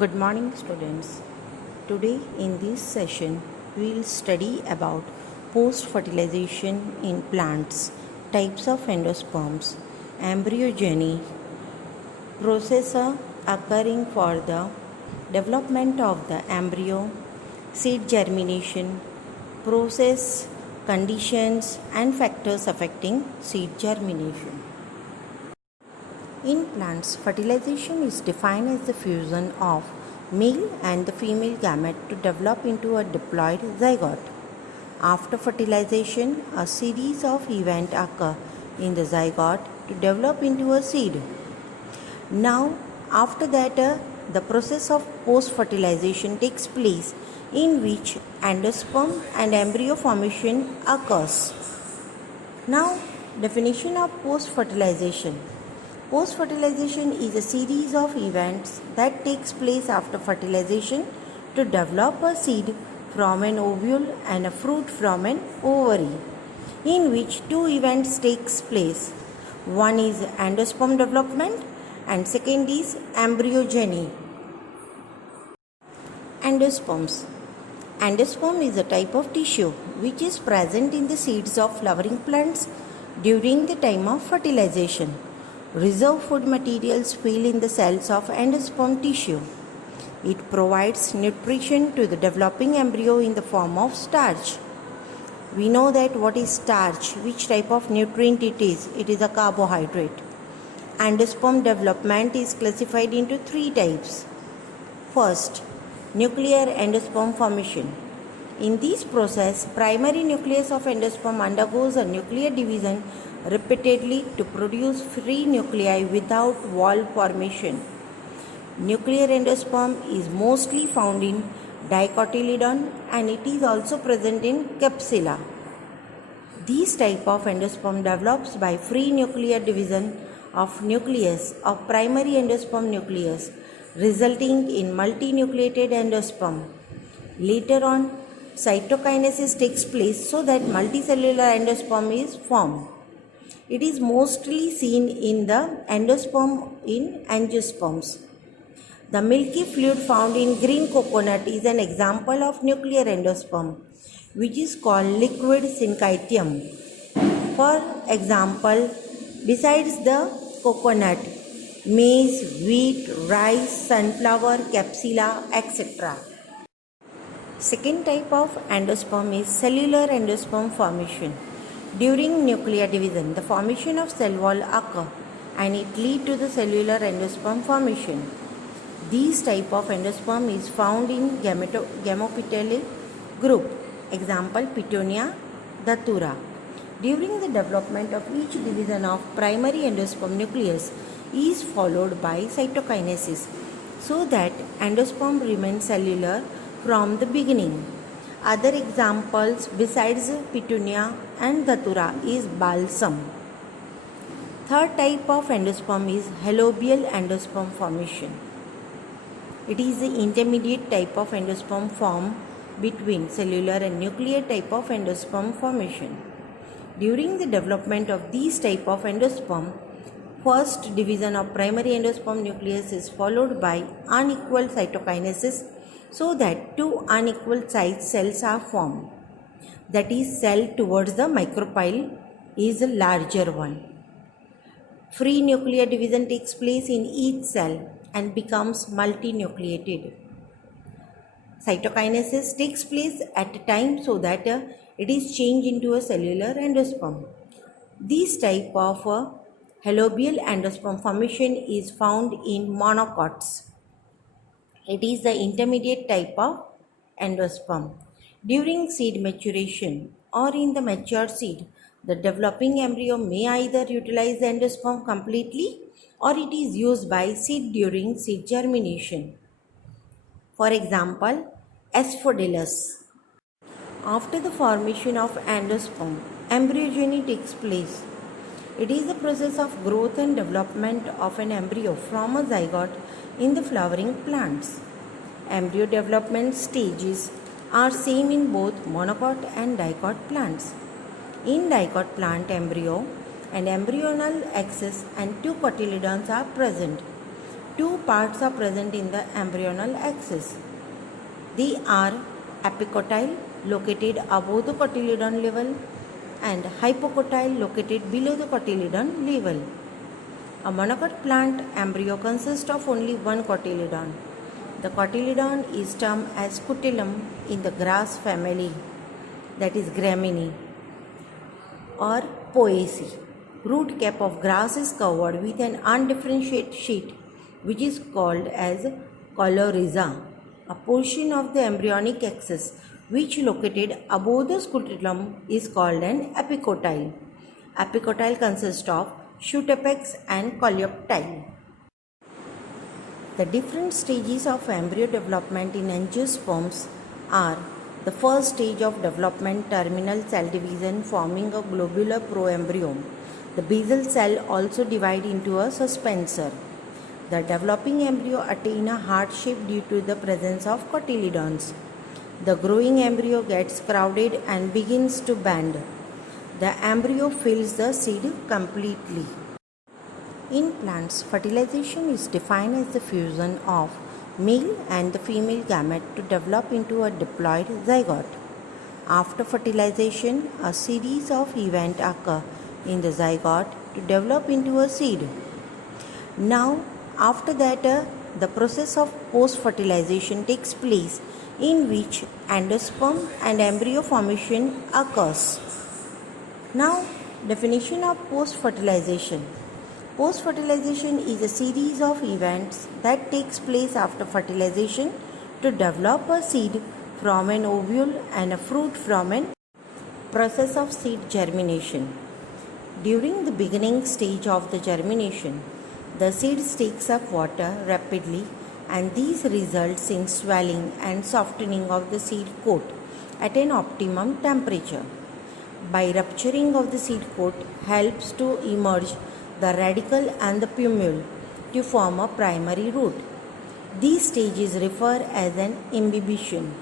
Good morning, students. Today in this session, we will study about post-fertilization in plants, types of endosperms, embryogeny, process occurring for the development of the embryo, seed germination, process, conditions, and factors affecting seed germination. In plants, fertilization is defined as the fusion of male and the female gamete to develop into a diploid zygote. After fertilization, a series of events occur in the zygote to develop into a seed. Now, after that, the process of post-fertilization takes place in which endosperm and embryo formation occurs. Now, definition of post-fertilization. Post-fertilization is a series of events that takes place after fertilization to develop a seed from an ovule and a fruit from an ovary, in which two events takes place. One is endosperm development and second is embryogeny. Endosperms. Endosperm is a type of tissue which is present in the seeds of flowering plants during the time of fertilization. Reserve food materials fill in the cells of endosperm tissue. It provides nutrition to the developing embryo in the form of starch. We know that what is starch, which type of nutrient it is. It is a carbohydrate. Endosperm development is classified into three types. First, nuclear endosperm formation. In this process, primary nucleus of endosperm undergoes a nuclear division repeatedly to produce free nuclei without wall formation. Nuclear endosperm is mostly found in dicotyledon and it is also present in capsula. This type of endosperm develops by free nuclear division of nucleus of primary endosperm nucleus, resulting in multinucleated endosperm. Later on, cytokinesis takes place so that multicellular endosperm is formed. It is mostly seen in the endosperm in angiosperms. The milky fluid found in green coconut is an example of nuclear endosperm, which is called liquid syncytium. For example, besides the coconut, maize, wheat, rice, sunflower, capsula, etc. Second type of endosperm is cellular endosperm formation. During nuclear division, the formation of cell wall occur and it leads to the cellular endosperm formation. This type of endosperm is found in gamopitelial group. Example, Petunia, Datura. During the development of each division of primary endosperm nucleus is followed by cytokinesis so that endosperm remains cellular from the beginning. Other examples besides Petunia and Datura is balsam. Third type of endosperm is halobial endosperm formation. It is the intermediate type of endosperm formed between cellular and nuclear type of endosperm formation. During the development of these type of endosperm, first division of primary endosperm nucleus is followed by unequal cytokinesis so that two unequal sized cells are formed. That is, cell towards the micropyle is a larger one. Free nuclear division takes place in each cell and becomes multinucleated. Cytokinesis takes place at a time so that it is changed into a cellular endosperm. This type of halobial endosperm formation is found in monocots. It is the intermediate type of endosperm. During seed maturation or in the matured seed, the developing embryo may either utilize the endosperm completely or it is used by seed during seed germination. For example, Asphodilus. After the formation of endosperm, embryogeny takes place. It is the process of growth and development of an embryo from a zygote in the flowering plants. Embryo development stages are same in both monocot and dicot plants. In dicot plant, embryo and embryonal axis and two cotyledons are present. Two parts are present in the embryonal axis. They are epicotyle, located above the cotyledon level, and hypocotyle, located below the cotyledon level. A monocot plant embryo consists of only one cotyledon. The cotyledon is termed as scutellum in the grass family, that is Gramineae, or Poaceae. Root cap of grass is covered with an undifferentiated sheet which is called as coleorrhiza. A portion of the embryonic axis which located above the scutellum is called an epicotyle. Epicotyle consists of shoot apex and coleoptile. The different stages of embryo development in angiosperms are: the first stage of development, terminal cell division forming a globular proembryo. The basal cell also divide into a suspensor. The developing embryo attain a heart shape due to the presence of cotyledons. The growing embryo gets crowded and begins to bend. The embryo fills the seed completely. In plants, fertilization is defined as the fusion of male and the female gamete to develop into a diploid zygote. After fertilization, a series of events occur in the zygote to develop into a seed. Now, after that, the process of post-fertilization takes place, in which endosperm and embryo formation occurs. Now, definition of post-fertilization. Post-fertilization is a series of events that takes place after fertilization to develop a seed from an ovule and a fruit from an process of seed germination. During the beginning stage of the germination, the seed takes up water rapidly, and this results in swelling and softening of the seed coat at an optimum temperature. By rupturing of the seed coat helps to emerge the radicle and the plumule to form a primary root. These stages refer as an imbibition.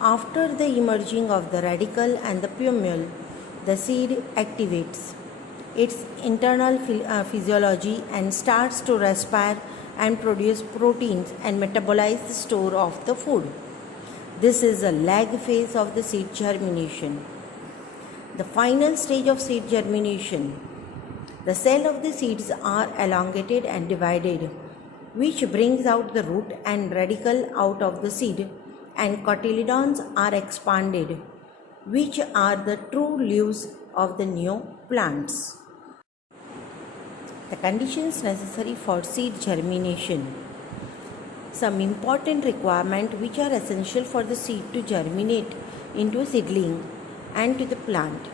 After the emerging of the radicle and the plumule, the seed activates its internal physiology and starts to respire and produce proteins and metabolize the store of the food. This is a lag phase of the seed germination. The final stage of seed germination. The cells of the seeds are elongated and divided, which brings out the root and radicle out of the seed, and cotyledons are expanded, which are the true leaves of the new plants. The conditions necessary for seed germination. Some important requirements which are essential for the seed to germinate into a seedling and to the plant.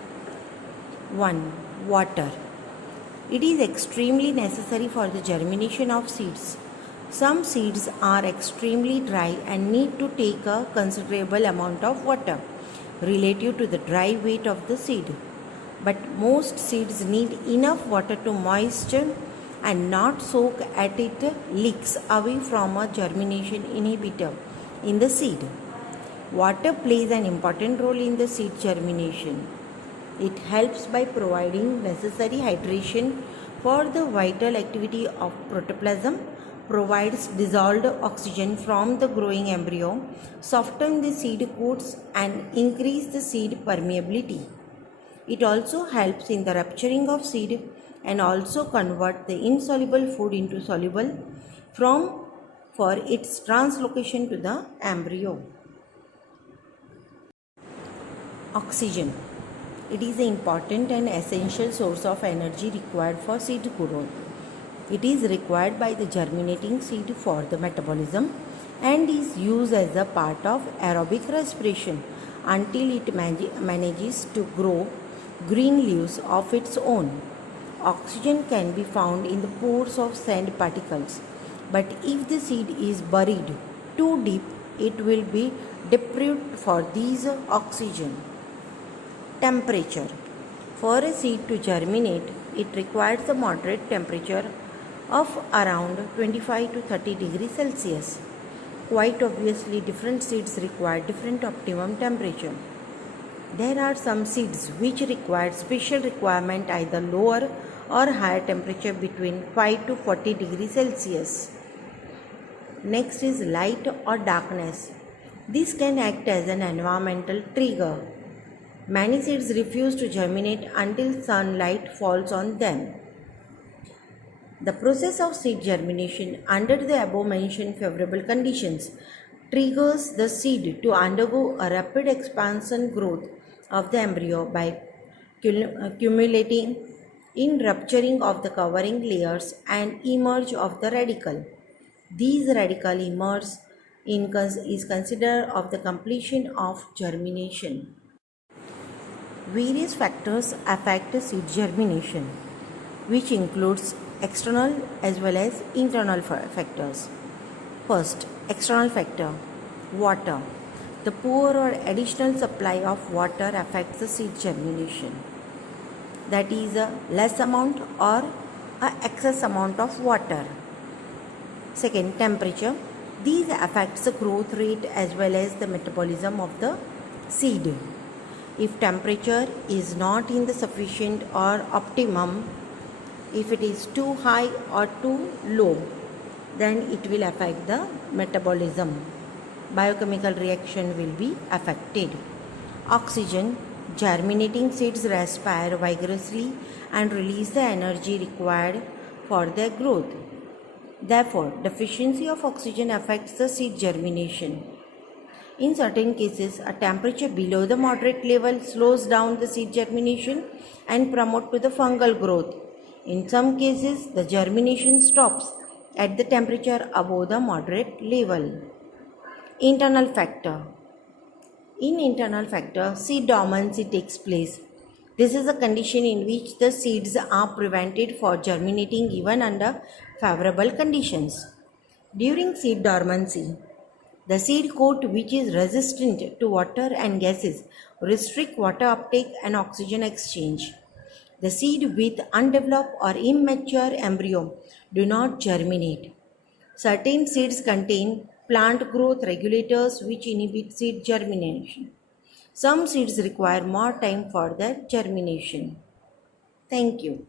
1. Water. It is extremely necessary for the germination of seeds. Some seeds are extremely dry and need to take a considerable amount of water relative to the dry weight of the seed. But most seeds need enough water to moisture and not soak at it leaks away from a germination inhibitor in the seed. Water plays an important role in the seed germination. It helps by providing necessary hydration for the vital activity of protoplasm, provides dissolved oxygen from the growing embryo, softens the seed coats and increase the seed permeability. It also helps in the rupturing of seed and also convert the insoluble food into soluble for its translocation to the embryo. Oxygen. It is an important and essential source of energy required for seed growth. It is required by the germinating seed for the metabolism and is used as a part of aerobic respiration until it manages to grow green leaves of its own. Oxygen can be found in the pores of sand particles, but if the seed is buried too deep, it will be deprived for these oxygen. Temperature. For a seed to germinate, it requires a moderate temperature of around 25 to 30 degrees Celsius. Quite obviously, different seeds require different optimum temperature. There are some seeds which require special requirement either lower or higher temperature between 5 to 40 degrees Celsius. Next is light or darkness. This can act as an environmental trigger. Many seeds refuse to germinate until sunlight falls on them. The process of seed germination under the above mentioned favorable conditions triggers the seed to undergo a rapid expansion growth of the embryo by accumulating in rupturing of the covering layers and emerge of the radicle. These radical emerge is considered of the completion of germination. Various factors affect seed germination, which includes external as well as internal factors. First, external factor, water. The poor or additional supply of water affects the seed germination. That is a less amount or a excess amount of water. Second, temperature. These affects the growth rate as well as the metabolism of the seed. If temperature is not in the sufficient or optimum, if it is too high or too low, then it will affect the metabolism. Biochemical reaction will be affected. Oxygen. Germinating seeds respire vigorously and release the energy required for their growth. Therefore, deficiency of oxygen affects the seed germination. In certain cases, a temperature below the moderate level slows down the seed germination and promotes to the fungal growth. In some cases, the germination stops at the temperature above the moderate level. Internal factor. In internal factor, seed dormancy takes place. This is a condition in which the seeds are prevented for germinating even under favorable conditions. During seed dormancy, the seed coat, which is resistant to water and gases, restrict water uptake and oxygen exchange. The seed with undeveloped or immature embryo do not germinate. Certain seeds contain plant growth regulators which inhibit seed germination. Some seeds require more time for their germination. Thank you.